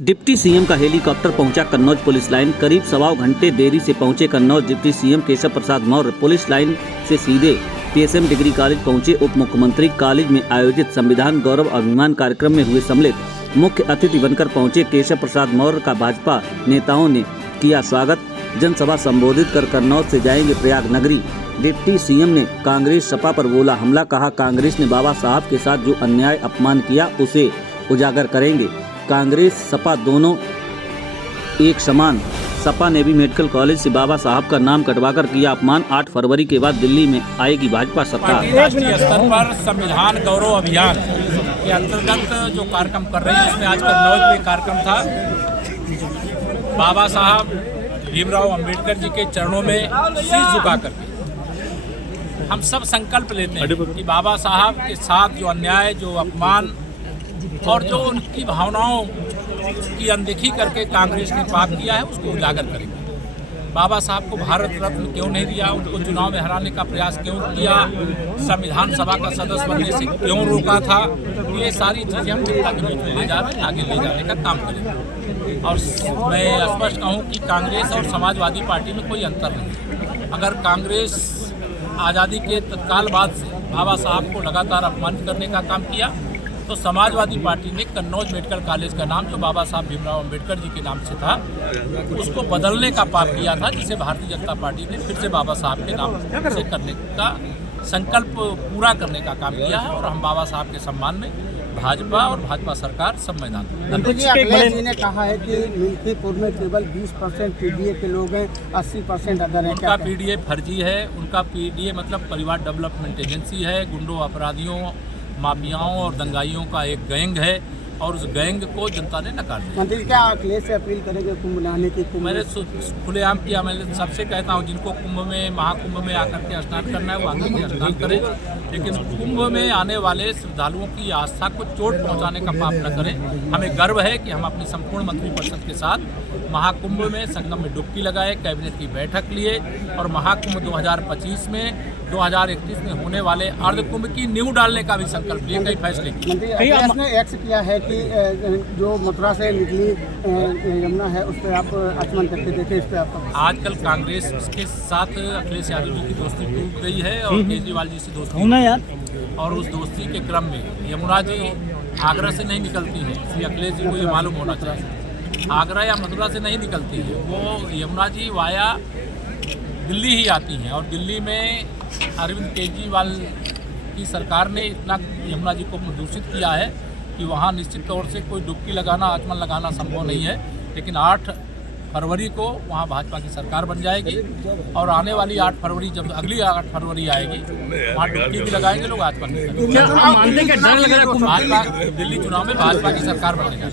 Deputy CM का helicopter पहुंचा Kannauj police line. करीब सवा घंटे देरी से पहुंचे Kannauj deputy CM Keshav Prasad Maurya police line से सीधे पीएसएम डिग्री कॉलेज पहुंचे। उप मुख्यमंत्री कॉलेज में आयोजित संविधान गौरव अभिमान कार्यक्रम में हुए सम्मिलित मुख्य अतिथि बनकर पहुंचे केशव प्रसाद मौर्य का भाजपा नेताओं ने किया स्वागत। जनसभा संबोधित कर कन्नौज से जाएंगे प्रयाग नगरी। डिप्टी सीएम ने कांग्रेस सपा पर बोला हमला, कहा कांग्रेस ने बाबा साहब के साथ जो अन्याय अपमान किया उसे उजागर करेंगे। कांग्रेस सपा दोनों एक समान। सपा ने भी मेडिकल कॉलेज से बाबा साहब का नाम कटवाकर किया अपमान। 8 फरवरी के बाद दिल्ली में आएगी भाजपा सरकार। राष्ट्रीय स्तर पर संविधान गौरव अभियान के अंतर्गत जो कार्यक्रम कर रही है, उसमें आज कन्नौज में कार्यक्रम था। बाबा साहब भीमराव अंबेडकर जी के चरणों में शीश झुका करके हम सब संकल्प लेते हैं कि बाबा साहब के साथ जो अन्याय, जो अपमान और जो उनकी भावनाओं की अनदेखी करके कांग्रेस ने पाप किया है, उसको उजागर करेंगे। बाबा साहब को भारत रत्न क्यों नहीं दिया, उनको चुनाव में हराने का प्रयास क्यों किया, संविधान सभा का सदस्य बनने से क्यों रोका था, ये सारी चीज़ें हम जनता के बीच में ले जा रहे हैं, आगे ले जाने का काम करेंगे। और मैं स्पष्ट कहूँ कि कांग्रेस और समाजवादी पार्टी में कोई अंतर नहीं। अगर कांग्रेस आज़ादी के तत्काल बाद से बाबा साहब को लगातार अपमानित करने का काम किया, तो समाजवादी पार्टी ने कन्नौज मेडिकल कॉलेज का नाम, जो बाबा साहब भीमराव अंबेडकर जी के नाम से था, उसको बदलने का पाप किया था, जिसे भारतीय जनता पार्टी ने फिर से बाबा साहब के नाम से करने का संकल्प पूरा करने का काम किया है। और हम बाबा साहब के सम्मान में भाजपा और भाजपा सरकार सब मैदान में। अखिलेश जी ने कहा है कि मिल्कीपुर में केवल 20% पीडीए के लोग हैं, 80% अदर हैं। उनका पीडीए फर्जी है। उनका पीडीए मतलब परिवार डेवलपमेंट एजेंसी है। गुंडों, अपराधियों, माफियाओं और दंगाइयों का एक गैंग है, और उस गैंग को जनता ने नकार दिया। मंत्री क्या अखिलेश से अपील करेंगे कुंभ नहाने की? मैंने खुलेआम किया। मैं सबसे कहता हूँ, जिनको कुंभ में, महाकुंभ में आकर के स्नान करना है वो आकर के स्नान करें, लेकिन कुंभ में आने वाले श्रद्धालुओं की आस्था को चोट पहुँचाने का पाप न करें। हमें गर्व है कि हम अपनी संपूर्ण मंत्रिपरिषद के साथ महाकुंभ में संगम में डुबकी लगाए, कैबिनेट की बैठक लिए, और महाकुंभ 2025 में 2031 में होने वाले अर्धकुंभ की नींव डालने का भी संकल्प लिए, कई फैसले किए। अखिलेश ने एक्स किया है कि जो मथुरा से निकली यमुना है उस पर आप आचमन करके देखें, इस पर आप आजकल कांग्रेस के साथ अखिलेश यादव जी की दोस्ती टूट गई है और केजरीवाल जी से दोस्ती यार, और उस दोस्ती के क्रम में यमुना जी आगरा से नहीं निकलती है, इसलिए अखिलेश जी को ये मालूम होना चाहिए। आगरा या मथुरा से नहीं निकलती है, वो यमुना जी वाया दिल्ली ही आती हैं, और दिल्ली में अरविंद केजरीवाल की सरकार ने इतना यमुना जी को दूषित किया है कि वहाँ निश्चित तौर से कोई डुबकी लगाना, आचमन लगाना संभव नहीं है। लेकिन 8 फरवरी को वहाँ भाजपा की सरकार बन जाएगी, और आने वाली 8 फरवरी, जब अगली 8 फरवरी आएगी, वहाँ डुबकी भी लगाएंगे लोग, आचमन भी करेंगे। भाजपा दिल्ली चुनाव में भाजपा की सरकार बनने जा रही है।